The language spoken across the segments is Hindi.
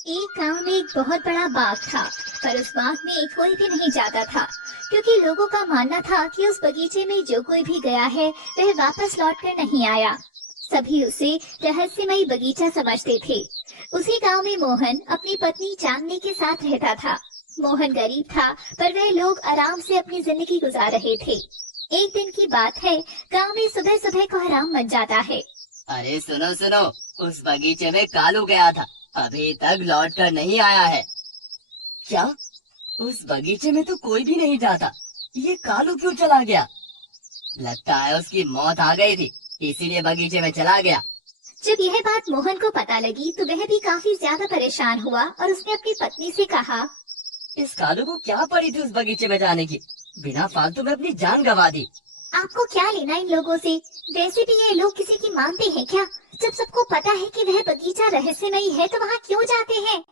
एक गांव में एक बहुत बड़ा बाग था। पर उस बाग में कोई भी नहीं जाता था, क्योंकि लोगों का मानना था कि उस बगीचे में जो कोई भी गया है वह वापस लौट कर नहीं आया। सभी उसे रहस्यमयी बगीचा समझते थे। उसी गांव में मोहन अपनी पत्नी चांदनी के साथ रहता था। मोहन गरीब था, पर वह लोग आराम से अपनी जिंदगी गुजार रहे थे। एक दिन की बात है, गांव में सुबह सुबह कोहराम मच जाता है। अरे सुनो सुनो, उस बगीचे में कालू गया था, अभी तक लौट कर नहीं आया है। क्या? उस बगीचे में तो कोई भी नहीं जाता, ये कालू क्यों चला गया? लगता है उसकी मौत आ गई थी, इसीलिए बगीचे में चला गया। जब यह बात मोहन को पता लगी तो वह भी काफी ज्यादा परेशान हुआ और उसने अपनी पत्नी से कहा, इस कालू को क्या पड़ी थी उस बगीचे में जाने की? बिना फालतू में अपनी जान गंवा दी। आपको क्या लेना इन लोगों से? वैसे भी ये लोग किसी की मानते हैं क्या? जब सबको पता है कि वह बगीचा रहस्यमयी है तो वहाँ क्यों जाते हैं?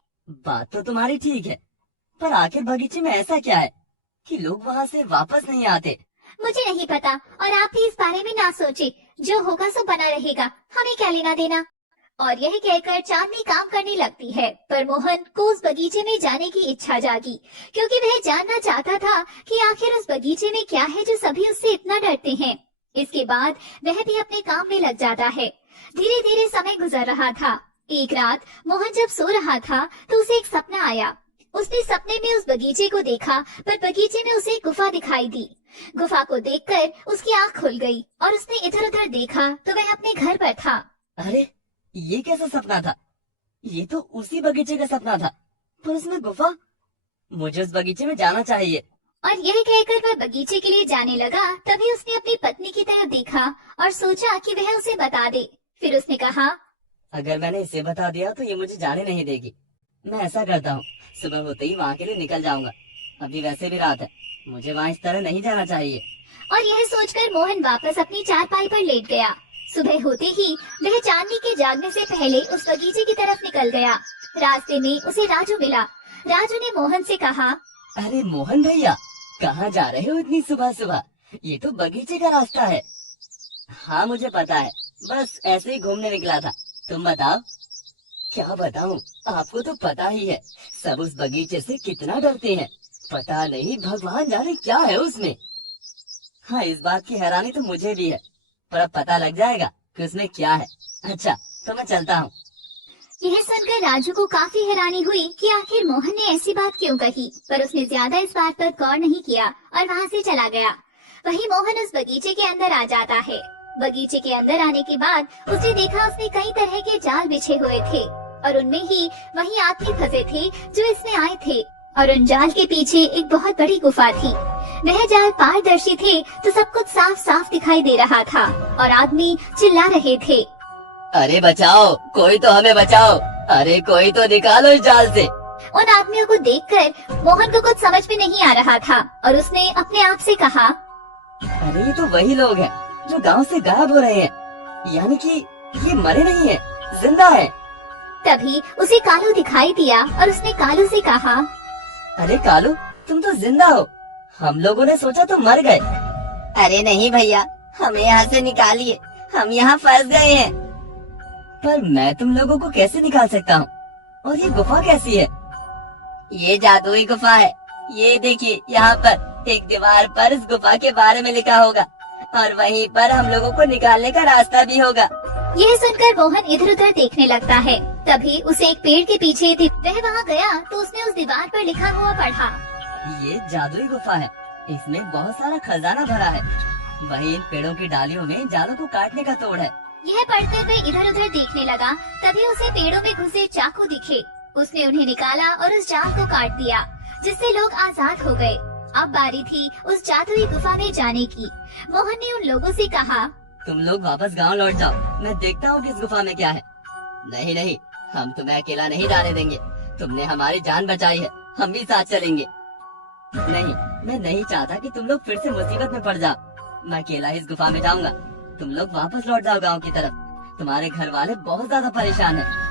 बात तो तुम्हारी ठीक है, पर आखिर बगीचे में ऐसा क्या है कि लोग वहाँ से वापस नहीं आते? मुझे नहीं पता, और आप भी इस बारे में ना सोचे। जो होगा सो बना रहेगा, हमें क्या लेना देना। और यह कहकर चांदनी काम करने लगती है, पर मोहन को उस बगीचे में जाने की इच्छा जागी, क्योंकि वह जानना चाहता था कि आखिर उस बगीचे में क्या है जो सभी उससे इतना डरते हैं। इसके बाद वह भी अपने काम में लग जाता है। धीरे धीरे समय गुजर रहा था। एक रात मोहन जब सो रहा था तो उसे एक सपना आया। उसने सपने में उस बगीचे को देखा, पर बगीचे में उसे एक गुफा दिखाई दी। गुफा को देखकर उसकी आंख खुल गई और उसने इधर उधर देखा तो वह अपने घर पर था। अरे, ये कैसा सपना था? ये तो उसी बगीचे का सपना था, पर उसमें गुफा। मुझे उस बगीचे में जाना चाहिए। और यह कहकर वह बगीचे के लिए जाने लगा। तभी उसने अपनी पत्नी की तरफ देखा और सोचा कि वह उसे बता दे। फिर उसने कहा, अगर मैंने इसे बता दिया तो ये मुझे जाने नहीं देगी। मैं ऐसा करता हूँ, सुबह होते ही वहाँ के लिए निकल जाऊंगा। अभी वैसे भी रात है, मुझे वहाँ इस तरह नहीं जाना चाहिए। और यह सोचकर मोहन वापस अपनी चारपाई पर लेट गया। सुबह होते ही वह चांदनी के जागने से पहले उस बगीचे की तरफ निकल गया। रास्ते में उसे राजू मिला। राजू ने मोहन से कहा, अरे मोहन भैया, कहाँ जा रहे हो इतनी सुबह सुबह? ये तो बगीचे का रास्ता है। हाँ मुझे पता है, बस ऐसे ही घूमने निकला था। तुम बताओ। क्या बताऊं, आपको तो पता ही है, सब उस बगीचे से कितना डरते हैं। पता नहीं भगवान जाने क्या है उसमें। हाँ, इस बात की हैरानी तो मुझे भी है, पर अब पता लग जाएगा कि उसमें क्या है। अच्छा, तो मैं चलता हूँ। यह सुनकर राजू को काफी हैरानी हुई कि आखिर मोहन ने ऐसी बात क्यों कही, पर उसने ज्यादा इस बात पर गौर नहीं किया और वहाँ से चला गया। वहीं मोहन उस बगीचे के अंदर आ जाता है। बगीचे के अंदर आने के बाद उसने देखा उसमें कई तरह के जाल बिछे हुए थे और उनमें ही वही आदमी फंसे थे जो इसमें आए थे। और उन जाल के पीछे एक बहुत बड़ी गुफा थी। वह जाल पारदर्शी थे तो सब कुछ साफ साफ दिखाई दे रहा था और आदमी चिल्ला रहे थे, अरे बचाओ, कोई तो हमें बचाओ। अरे कोई तो निकालो इस जाल से। उन आदमियों को देखकर मोहन को कुछ समझ में नहीं आ रहा था और उसने अपने आप से कहा, अरे ये तो वही लोग हैं जो गांव से गायब हो रहे हैं, यानी कि ये मरे नहीं है, जिंदा है। तभी उसे कालू दिखाई दिया और उसने कालू से कहा, अरे कालू, तुम तो जिंदा हो। हम लोगों ने सोचा तुम मर गए। अरे नहीं भैया, हमें यहाँ से निकालिए, हम यहाँ फंस गए हैं। पर मैं तुम लोगों को कैसे निकाल सकता हूँ? और ये गुफा कैसी है? ये जादुई गुफा है। ये देखिए, यहाँ पर एक दीवार पर इस गुफा के बारे में लिखा होगा और वहीं पर हम लोगों को निकालने का रास्ता भी होगा। यह सुनकर मोहन इधर उधर देखने लगता है। तभी उसे एक पेड़ के पीछे वह वहाँ गया तो उसने उस दीवार पर लिखा हुआ पढ़ा, ये जादुई गुफा है, इसमें बहुत सारा खजाना भरा है। वही इन पेड़ों की डालियों में जालों को काटने का तोड़ है। यह पढ़कर वह इधर उधर देखने लगा। तभी उसे पेड़ों में घुसे चाकू दिखे। उसने उन्हें निकाला और उस जाल को काट दिया, जिससे लोग आजाद हो गए। अब बारी थी उस जादुई गुफा में जाने की। मोहन ने उन लोगों से कहा, तुम लोग वापस गांव लौट जाओ, मैं देखता हूँ कि इस गुफा में क्या है। नहीं नहीं, हम तुम्हें अकेला नहीं जाने देंगे। तुमने हमारी जान बचाई है, हम भी साथ चलेंगे। नहीं, मैं नहीं चाहता कि तुम लोग फिर से मुसीबत में पड़ जाओ। मैं अकेला ही इस गुफा में जाऊंगा। तुम लोग वापस लौट जाओ गांव की तरफ। तुम्हारे घर वाले बहुत ज्यादा परेशान हैं।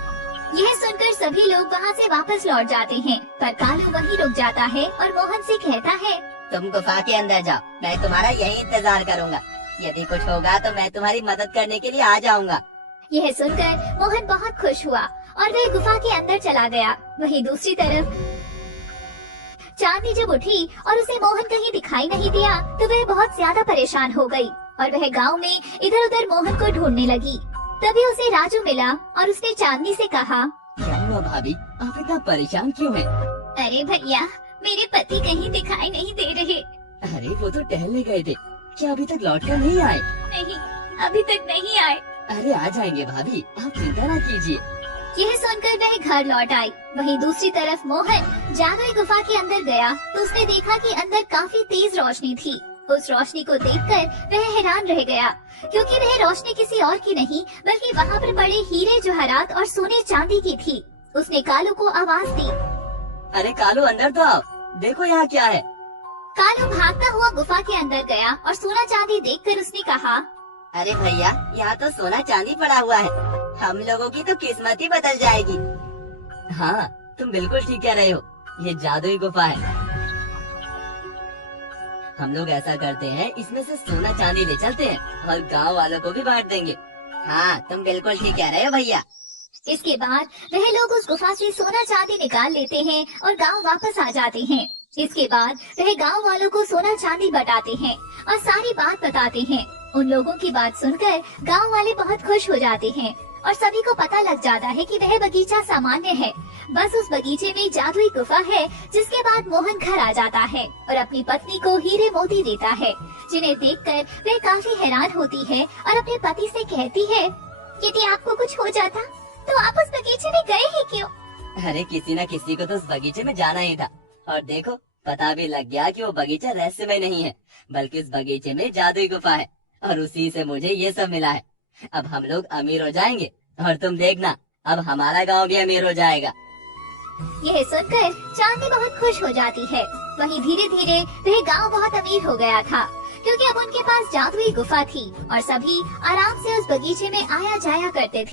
यह सुनकर सभी लोग वहाँ से वापस लौट जाते हैं, पर कालू वहीं रुक जाता है और मोहन से कहता है, तुम गुफा के अंदर जाओ, मैं तुम्हारा यही इंतजार करूंगा। यदि कुछ होगा तो मैं तुम्हारी मदद करने के लिए आ जाऊंगा। यह सुनकर मोहन बहुत खुश हुआ और वह गुफा के अंदर चला गया। वहीं दूसरी तरफ चांदनी जब उठी और उसे मोहन कहीं दिखाई नहीं दिया तो वह बहुत ज्यादा परेशान हो गई और वह गांव में इधर उधर मोहन को ढूंढने लगी। तभी उसे राजू मिला और उसने चांदनी से कहा, क्या हुआ भाभी, आप इतना परेशान क्यों हैं? अरे भैया, मेरे पति कहीं दिखाई नहीं दे रहे। अरे वो तो टहलने गए थे, क्या अभी तक लौट कर नहीं आए? नहीं, अभी तक नहीं आए। अरे आ जाएंगे भाभी, आप चिंता ना कीजिए। यह सुनकर वह घर लौट आई। वहीं दूसरी तरफ मोहन जादुई गुफा के अंदर गया तो उसने देखा कि अंदर काफी तेज रोशनी थी। उस रोशनी को देखकर वह हैरान रह गया, क्योंकि वह रोशनी किसी और की नहीं बल्कि वहाँ पर पड़े हीरे जवाहरात और सोने चांदी की थी। उसने कालू को आवाज दी, अरे कालू अंदर तो आओ, देखो यहाँ क्या है। कालू भागता हुआ गुफा के अंदर गया और सोना चांदी देखकर उसने कहा, अरे भैया, यहाँ तो सोना चांदी पड़ा हुआ है, हम लोगों की तो किस्मत ही बदल जाएगी। हाँ, तुम बिल्कुल ठीक कह रहे हो, ये जादुई गुफा है। हम लोग ऐसा करते हैं, इसमें से सोना चांदी ले चलते हैं और गांव वालों को भी बांट देंगे। हाँ, तुम बिल्कुल ठीक कह रहे हो भैया। इसके बाद वह लोग उस गुफा से सोना चांदी निकाल लेते हैं और गांव वापस आ जाते हैं। इसके बाद वह गांव वालों को सोना चांदी बटाते हैं और सारी बात बताते हैं। उन लोगों की बात सुनकर गांव वाले बहुत खुश हो जाते हैं और सभी को पता लग जाता है कि वह बगीचा सामान्य है, बस उस बगीचे में जादुई गुफा है। जिसके बाद मोहन घर आ जाता है और अपनी पत्नी को हीरे मोती देता है, जिन्हें देखकर वह काफी हैरान होती है और अपने पति से कहती है, यदि आपको कुछ हो जाता तो आप उस बगीचे में गए ही क्यों? अरे किसी न किसी को तो उस बगीचे में जाना ही था, और देखो पता भी लग गया कि वो बगीचा रहस्यमय नहीं है, बल्कि इस बगीचे में जादुई गुफा है, और उसी से मुझे ये सब मिला है। अब हम लोग अमीर हो जाएंगे, और तुम देखना, अब हमारा गांव भी अमीर हो जाएगा। यह सुनकर चांदनी बहुत खुश हो जाती है। वहीं धीरे धीरे वह गांव बहुत अमीर हो गया था, क्योंकि अब उनके पास जादुई गुफा थी और सभी आराम से उस बगीचे में आया जाया करते थे।